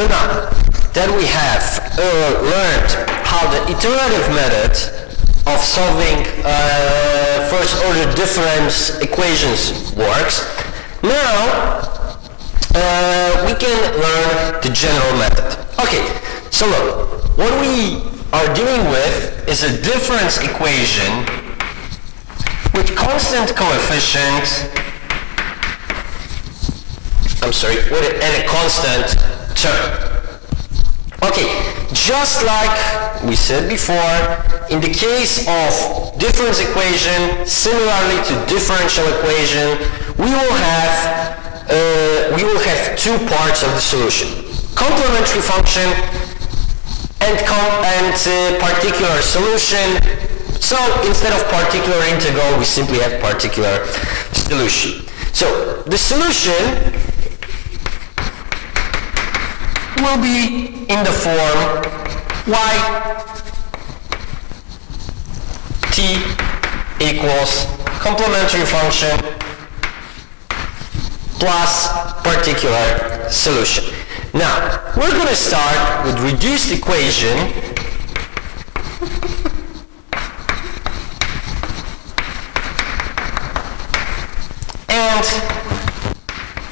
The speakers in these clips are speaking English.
So now that we have learned how the iterative method of solving first order difference equations works, now we can learn the general method. Okay, so look, what we are dealing with is a difference equation with constant coefficient, and a constant term. Okay, just like we said before, in the case of difference equation, similarly to differential equation, we will have two parts of the solution: complementary function and particular solution. So instead of particular integral, we simply have particular solution. So the solution will be in the form y t equals complementary function plus particular solution. Now, we're going to start with reduced equation and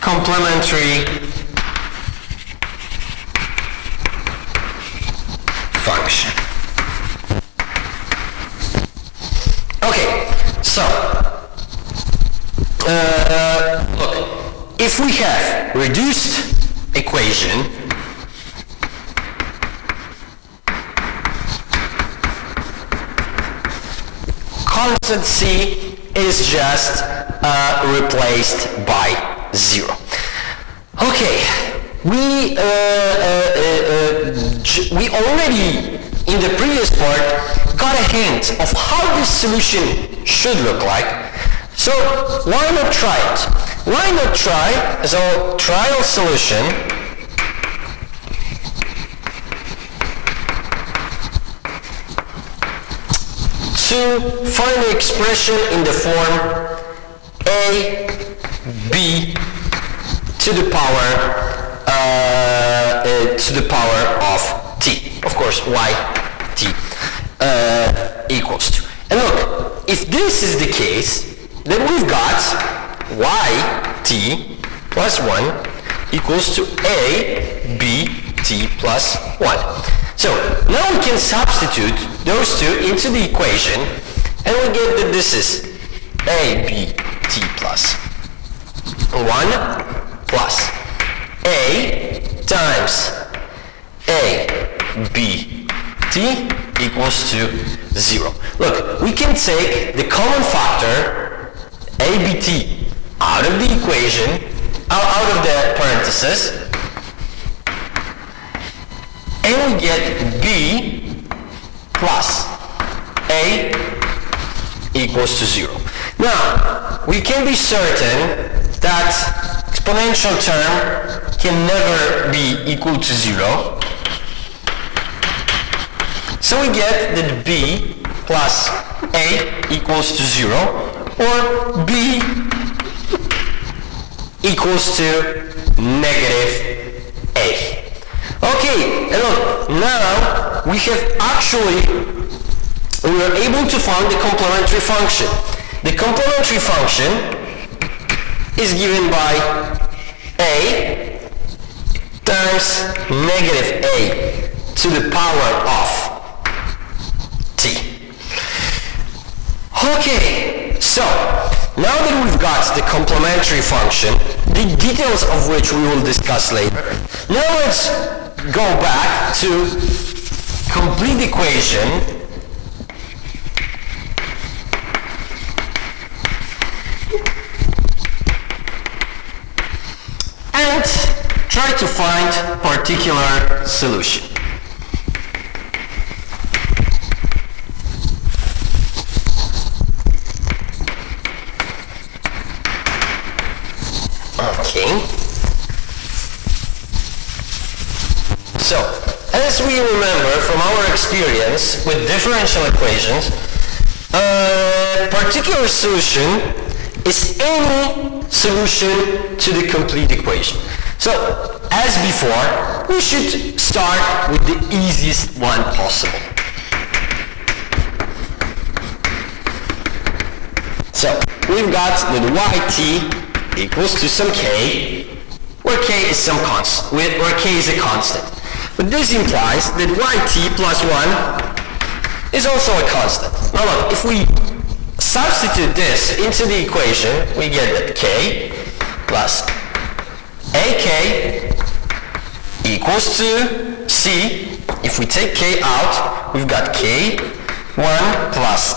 complementary function. Okay, so look, if we have reduced equation, constant c is just replaced by 0. Okay, we already in the previous part got a hint of how this solution should look like. So why not try it? Why not try as a trial solution to find the expression in the form a b to the power of t. Of course, y t equals to. And look, if this is the case, then we've got y t plus 1 equals to a b t plus 1. So now we can substitute those two into the equation, and we get that this is a b t plus 1 plus a times a b t equals to 0. Look, we can take the common factor a b t out of the equation, out of the parentheses, and we get b plus a equals to 0. Now, we can be certain that exponential term can never be equal to 0. So we get that b plus a equals to 0, or b equals to negative a. Okay, and look, now we are able to find the complementary function. The complementary function is given by a times negative a to the power of t. Okay, so now that we've got the complementary function, the details of which we will discuss later, now let's go back to complete equation and try to find particular solution. Okay. So, as we remember from our experience with differential equations, a particular solution is any solution to the complete equation. So, as before, we should start with the easiest one possible. So, we've got that yt equals to some k, where k is some constant, where k is a constant. But this implies that yt plus 1 is also a constant. Now look, if we substitute this into the equation, we get that k plus ak equals to c. If we take k out, we've got k1 plus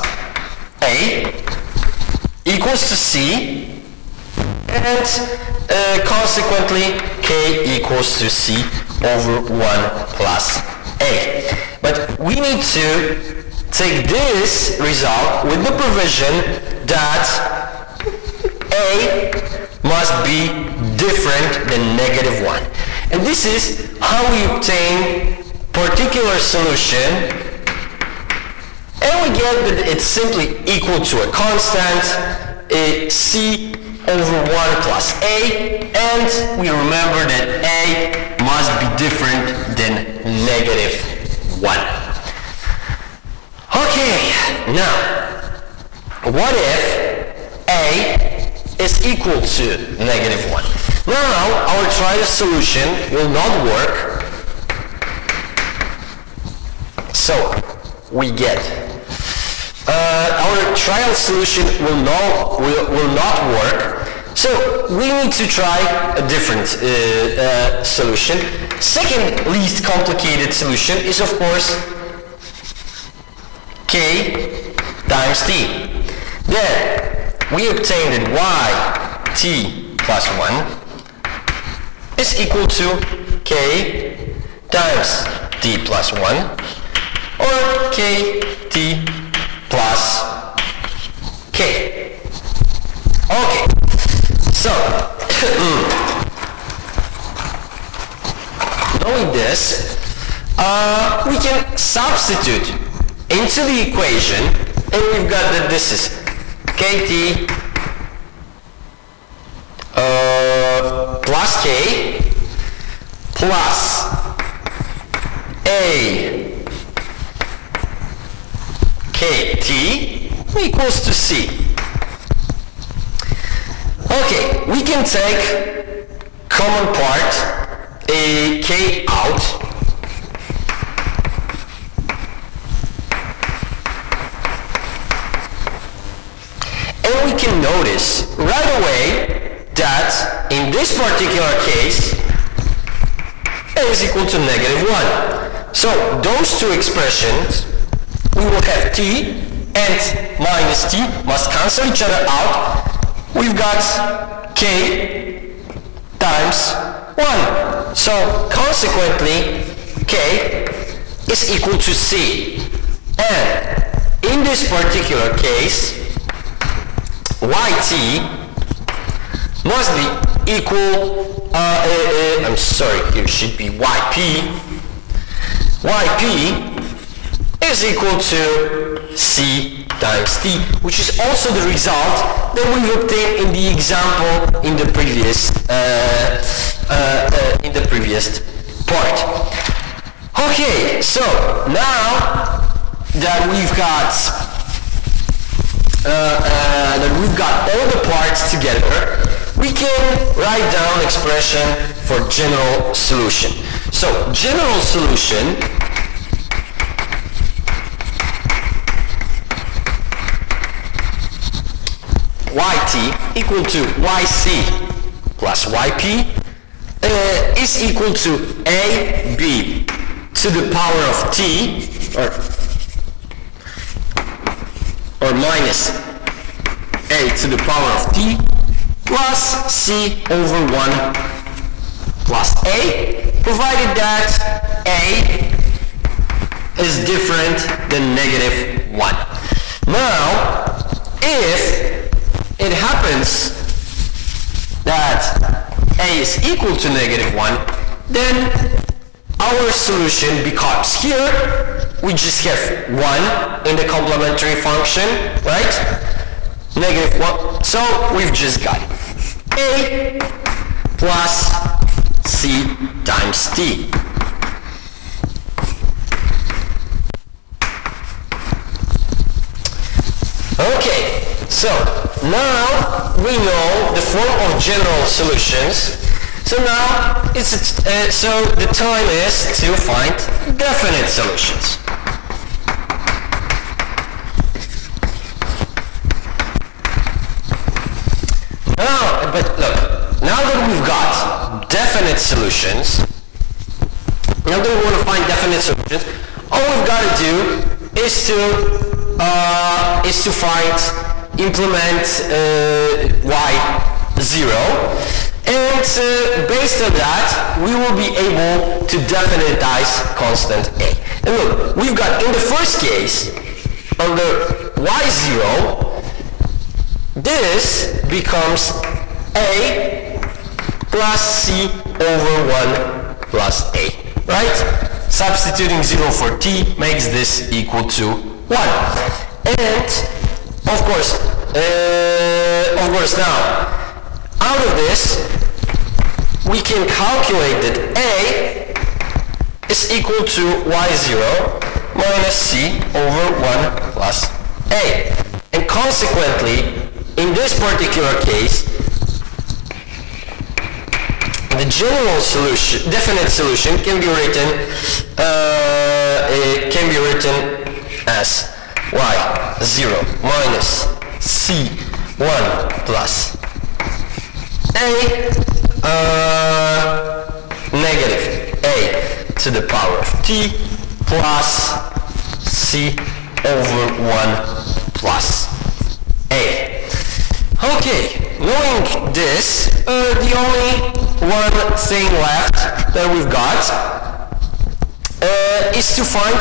a equals to c, and consequently k equals to c over 1 plus a. But we need to take this result with the provision that a must be different than -1. And this is how we obtain particular solution, and we get that it's simply equal to a constant, c over 1 plus a, and we remember that a must be different than -1. Okay, now, what if a is equal to -1? Now, our trial solution will not work, so we get our trial solution will not work, so we need to try a different solution. Second least complicated solution is, of course, k times t. Then we obtain that yt plus 1 is equal to k times t plus 1, or kt plus k. Okay, so knowing this, we can substitute into the equation, and we've got that this is kt plus k plus a kt equals to c. Okay, we can take common part, a k out, and we can notice right away that in this particular case a is equal to -1. So those two expressions, we will have t and minus t must cancel each other out. We've got k times 1. So consequently, k is equal to c. And in this particular case, yt must be equal, I'm sorry, here should be yp. Yp is equal to c times t, which is also the result that we've obtained in the example in the previous part. Okay, so now that we've got all the parts together, we can write down expression for general solution. So general solution yt equal to yc plus yp is equal to ab to the power of t, or minus a to the power of t plus c over 1 plus a, provided that a is different than -1. Now, if it happens that a is equal to -1, then our solution becomes, here we just have 1 in the complementary function, right? -1, so we've just got a plus c times t. Okay, so now we know the form of general solutions. So now so the time is to find definite solutions. But look, now that we've got definite solutions, now that we want to find definite solutions, all we've got to do is to implement y0, and based on that, we will be able to definitize constant a. And look, we've got in the first case, under y0, this becomes a plus c over 1 plus a, right? Substituting 0 for t makes this equal to 1. And of course now, out of this, we can calculate that a is equal to y0 minus c over 1 plus a. And consequently, in this particular case, the general solution, definite solution, can be written as y0 minus c1 plus a negative a to the power of t plus c over 1 plus a. Okay, knowing this, the only one thing left that we've got is to find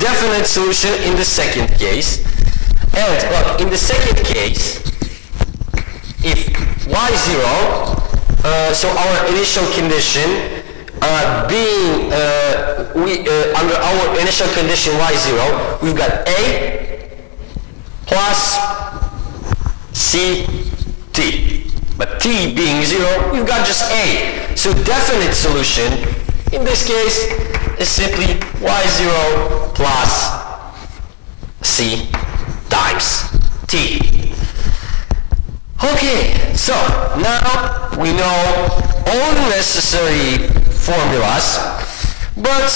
definite solution in the second case. And look, in the second case, if y0, so our initial condition being under our initial condition y0, we've got a plus c t, but t being 0, we've got just a. So definite solution in this case is simply y0 plus c times t. Okay, so now we know all the necessary formulas, but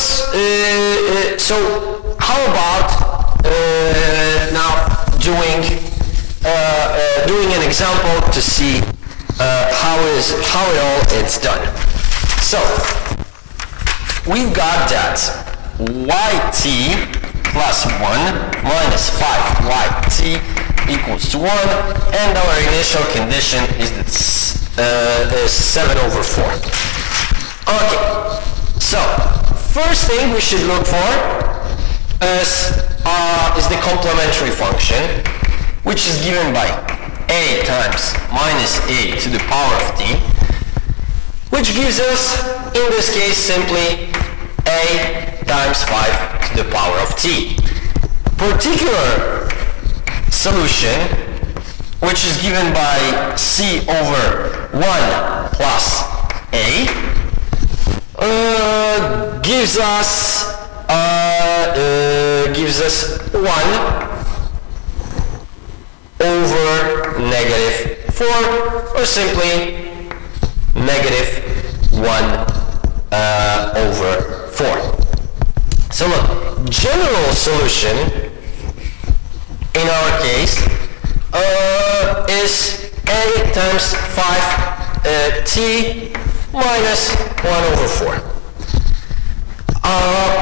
so how about now doing an example to see how it all is done. So we've got that yt plus 1 minus 5yt equals to 1, and our initial condition is that 7 over 4. Okay, so first thing we should look for is the complementary function, which is given by a times minus a to the power of t, which gives us, in this case, simply a times 5 to the power of t. Particular solution, which is given by c over 1 plus a, gives us 1 over negative 4, or simply negative 1 over 4. So look, general solution in our case is a times 5t minus 1 over 4.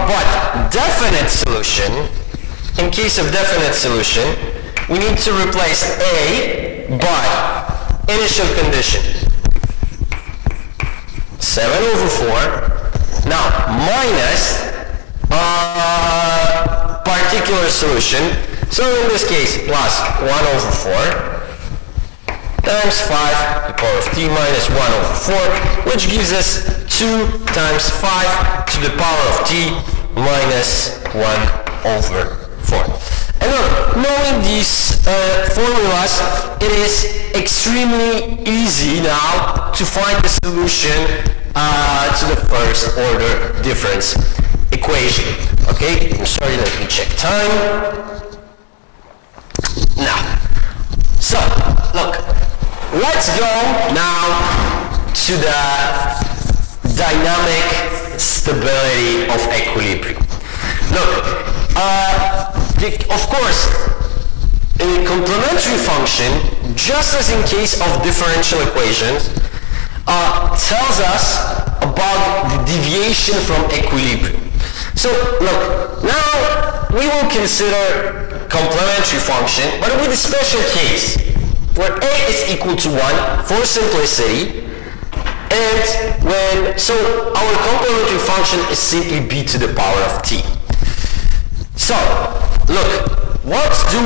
But definite solution, in case of definite solution, we need to replace a by initial condition 7 over 4, now minus particular solution, so in this case plus 1 over 4 times 5 to the power of t minus 1 over 4, which gives us 2 times 5 to the power of t minus 1 over 4. And look, knowing these formulas, it is extremely easy now to find the solution to the first order difference equation. Okay, I'm sorry, let me check time. Now, so look, let's go now to the dynamic stability of equilibrium. Look, of course, a complementary function, just as in case of differential equations, tells us about the deviation from equilibrium. So look, now we will consider complementary function, but with a special case where a is equal to 1 for simplicity, and so our complementary function is simply b to the power of t. So look, what do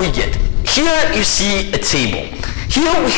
we get? Here you see a table. Here we